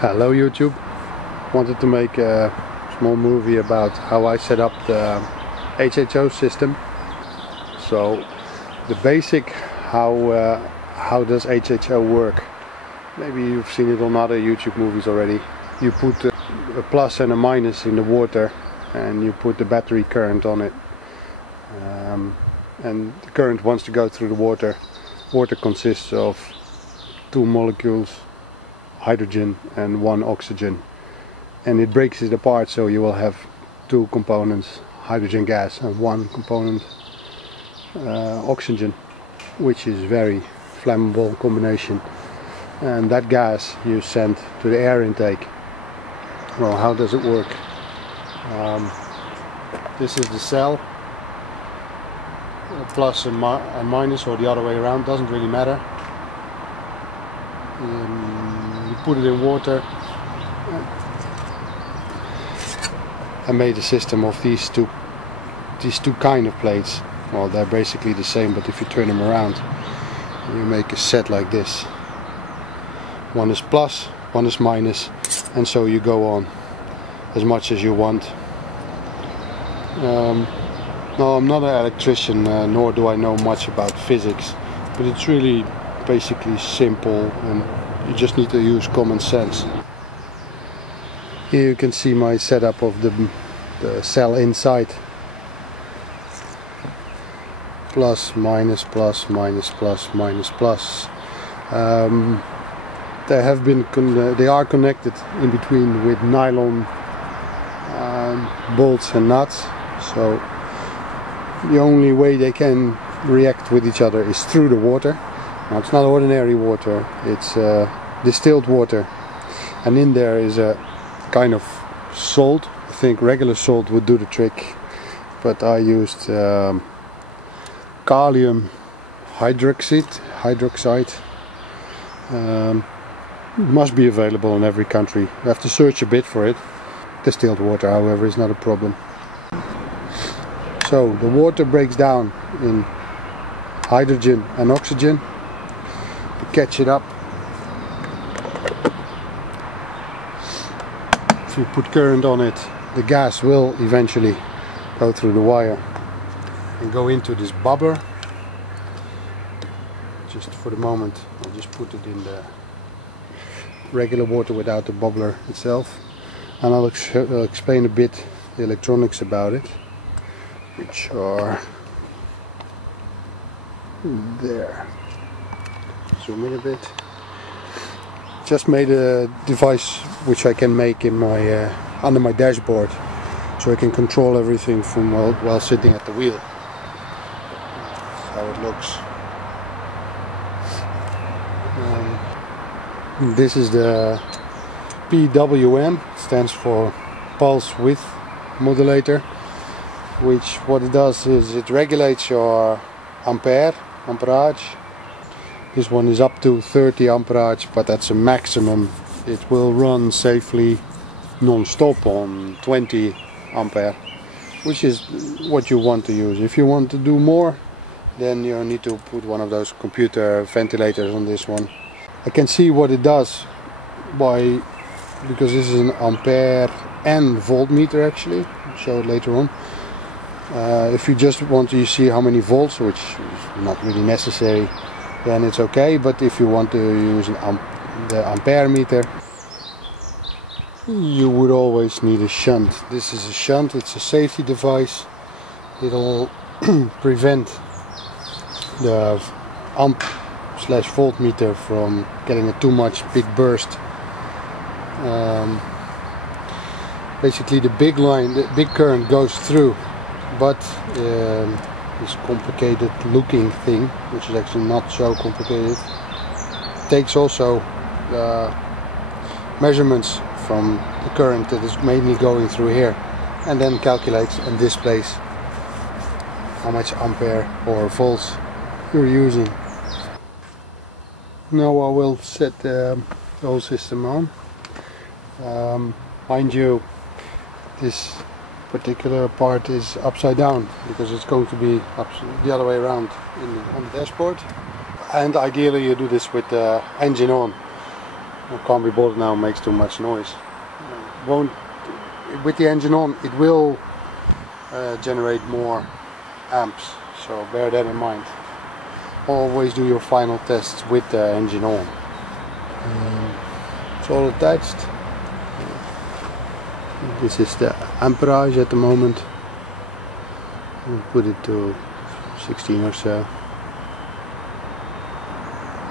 Hello YouTube. Wanted to make a small movie about how I set up the HHO system. So the basic how does HHO work? Maybe you've seen it on other YouTube movies already. You put a plus and a minus in the water and you put the battery current on it. And the current wants to go through the water. Water consists of two molecules, hydrogen and one oxygen, and it breaks it apart, so you will have two components, hydrogen gas, and one component, oxygen, which is very flammable combination, and that gas you send to the air intake. Well, how does it work? This is the cell, plus and minus, or the other way around, doesn't really matter. You put it in water. I made a system of these two kind of plates. Well, they're basically the same, but if you turn them around, you make a set like this. One is plus, one is minus, and so you go on as much as you want. No, I'm not an electrician, nor do I know much about physics, but it's really basically simple, and you just need to use common sense. Here you can see my setup of the cell inside. Plus, minus, plus, minus, plus, minus, plus. They are connected in between with nylon bolts and nuts. So the only way they can react with each other is through the water. Now, it's not ordinary water, it's distilled water, and in there is a kind of salt. I think regular salt would do the trick, but I used kalium hydroxide. Must be available in every country. You have to search a bit for it. Distilled water, however, is not a problem. So the water breaks down in hydrogen and oxygen. To catch it up, if you put current on it, the gas will eventually go through the wire and go into this bubbler. Just for the moment, I'll just put it in the regular water without the bubbler itself, and I'll explain a bit the electronics about it, which are there. Zoom in a bit. Just made a device which I can make in my under my dashboard, so I can control everything from while sitting at the wheel. That's how it looks. This is the PWM, stands for pulse width modulator, which what it does is it regulates your amperage. This one is up to 30 amperage, but that's a maximum. It will run safely non-stop on 20 ampere, which is what you want to use. If you want to do more, then you need to put one of those computer ventilators on this one. I can see what it does because this is an ampere and voltmeter actually. I'll show it later on. If you just want to see how many volts, which is not really necessary, then it's okay. But if you want to use the ampere meter, you would always need a shunt. This is a shunt, it's a safety device. It'll prevent the amp/voltmeter from getting a too much big burst. Basically the big current goes through, but this complicated looking thing, which is actually not so complicated, takes also measurements from the current that is mainly going through here, and then calculates and displays how much ampere or volts you're using. Now I will set the whole system on. Mind you, this particular part is upside down because it's going to be the other way around on the dashboard, and ideally you do this with the engine on. I can't be bothered now, makes too much noise. Won't, with the engine on, it will generate more amps, so bear that in mind. Always do your final tests with the engine on. It's all attached. This is the amperage at the moment. We'll put it to 16 or so.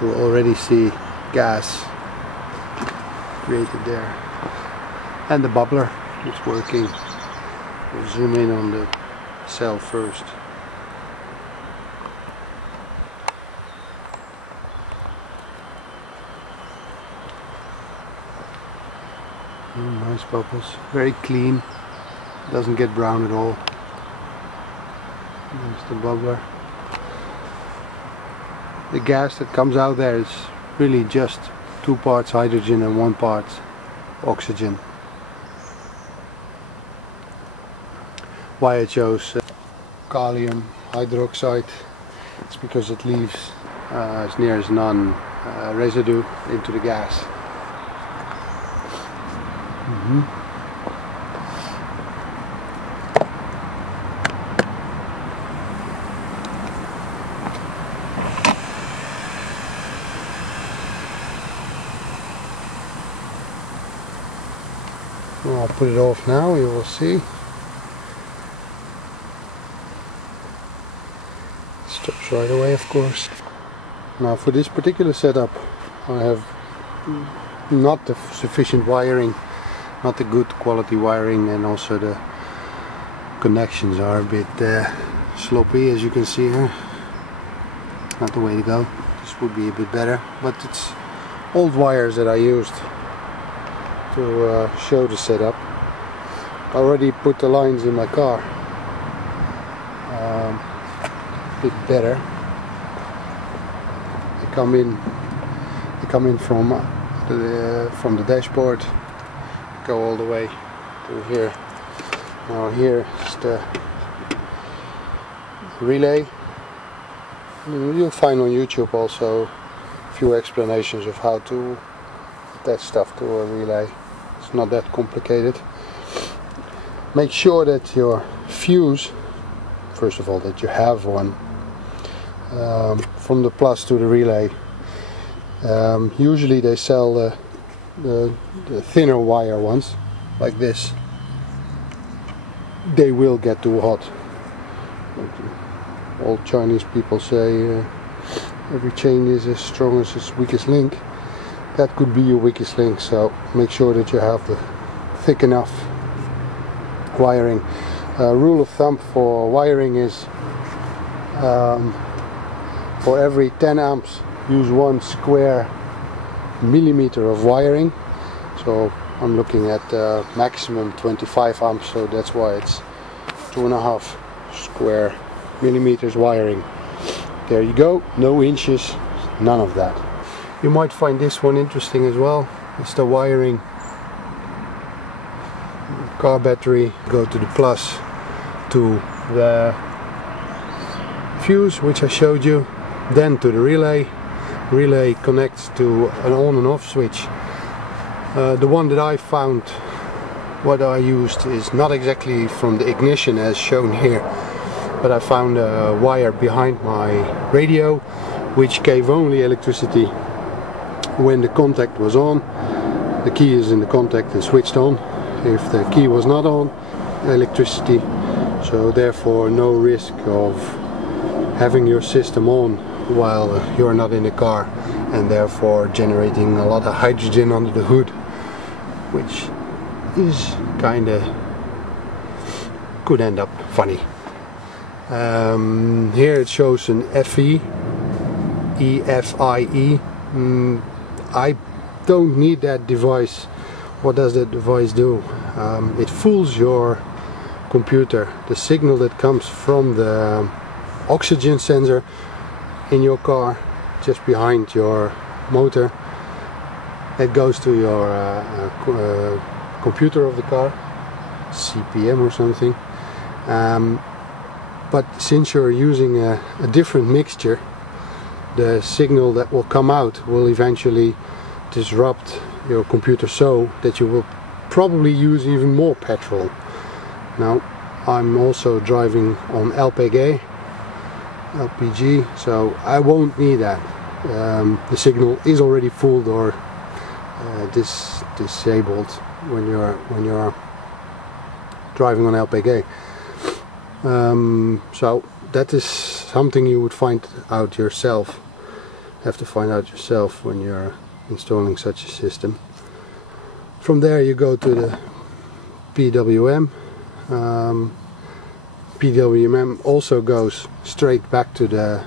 You'll already see gas created there. And the bubbler is working. We'll zoom in on the cell first. Nice bubbles, very clean, doesn't get brown at all. There's the bubbler. The gas that comes out there is really just 2 parts hydrogen and 1 part oxygen. Why I chose kalium hydroxide, it's because it leaves as near as none residue into the gas. Well, I'll put it off now, you will see. Stops right away, of course. Now for this particular setup I have not the sufficient wiring, not the good quality wiring, and also the connections are a bit sloppy, as you can see here. Not the way to go. This would be a bit better, but it's old wires that I used to show the setup. I already put the lines in my car. A bit better. They come in from the dashboard, go all the way to here. Now here is the relay. You'll find on YouTube also a few explanations of how to attach stuff to a relay. It's not that complicated. Make sure that your fuse, first of all, that you have one, from the plus to the relay. Usually they sell the thinner wire ones, like this. They will get too hot. All Chinese people say every chain is as strong as its weakest link. That could be your weakest link, so make sure that you have the thick enough wiring. Rule of thumb for wiring is for every 10 amps use 1 square millimeter of wiring. So I'm looking at maximum 25 amps, so that's why it's 2.5 square millimeters wiring. There you go, no inches, none of that. You might find this one interesting as well. It's the wiring. Car battery, go to the plus to the fuse, which I showed you, then to the relay. Relay connects to an on and off switch. The one that I found, what I used, is not exactly from the ignition as shown here, but I found a wire behind my radio which gave only electricity when the contact was on. The key is in the contact and switched on. If the key was not on, electricity, so therefore no risk of having your system on while you're not in the car, and therefore generating a lot of hydrogen under the hood, which is kinda could end up funny. Here it shows an FE, EFIE. I don't need that device. What does that device do? It fools your computer. The signal that comes from the oxygen sensor in your car, just behind your motor, it goes to your computer of the car, CPM or something. But since you're using a different mixture, the signal that will come out will eventually disrupt your computer so that you will probably use even more petrol. Now I'm also driving on LPG, so I won't need that. The signal is already full or disabled when you're driving on LPG. So that is something you would find out yourself. Have to find out yourself when you're installing such a system. From there you go to the PWM. PWM also goes straight back to the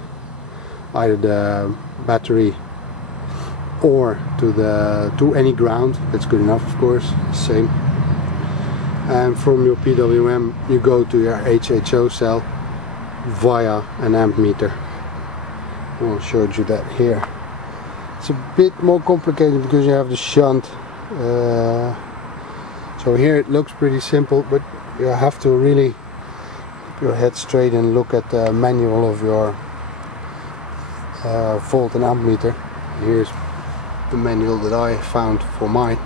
either the battery or to any ground. That's good enough, of course. Same. And from your PWM you go to your HHO cell via an amp meter. I showed you that here. It's a bit more complicated because you have the shunt. So here it looks pretty simple, but you have to really keep your head straight and look at the manual of your volt and amp meter. Here's the manual that I found for mine.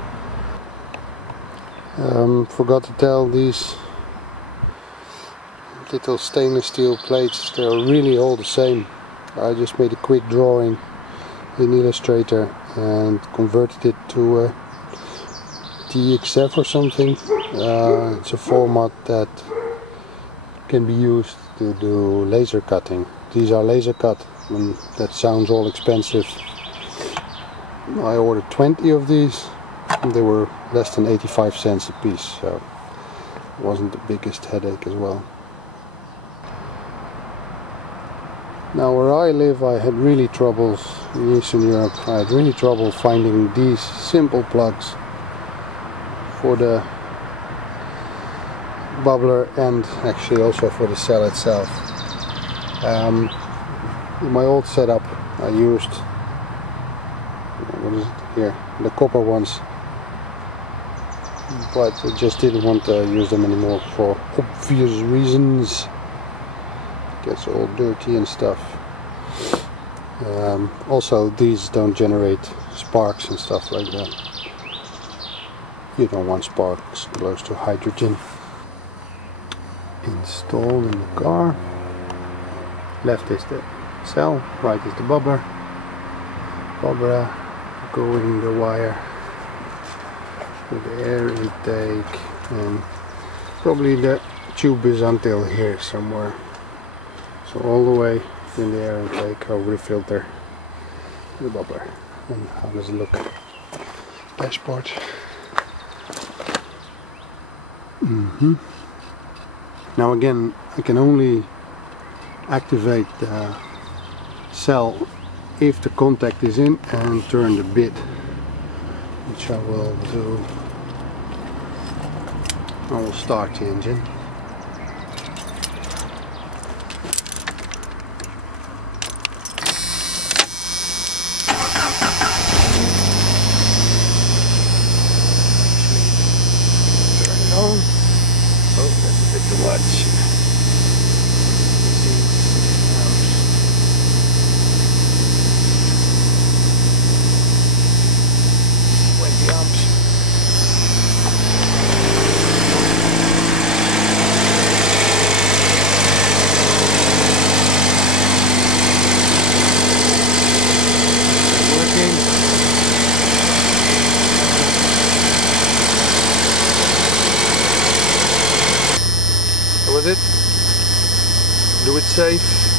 Forgot to tell, these little stainless steel plates, they're really all the same. I just made a quick drawing in Illustrator and converted it to DXF or something. It's a format that can be used to do laser cutting. These are laser cut, and that sounds all expensive. I ordered 20 of these and they were less than 85 cents a piece, so it wasn't the biggest headache as well. Now where I live, I had really troubles in Eastern Europe. I had really trouble finding these simple plugs for the bubbler and actually also for the cell itself. In my old setup I used, what is it here, the copper ones, but I just didn't want to use them anymore for obvious reasons. Gets all dirty and stuff. Also these don't generate sparks and stuff like that. You don't want sparks close to hydrogen. Installed in the car. Left is the cell, right is the bubbler. Bubbler going the wire to the air intake, and probably the tube is until here somewhere. So all the way in the air intake over the filter, the bubbler. And how does it look? Dashboard. Now again, I can only activate the cell if the contact is in and turn the bit, which I will do. I will start the engine. Oh, that's a bit too much. Was it? Do it safe.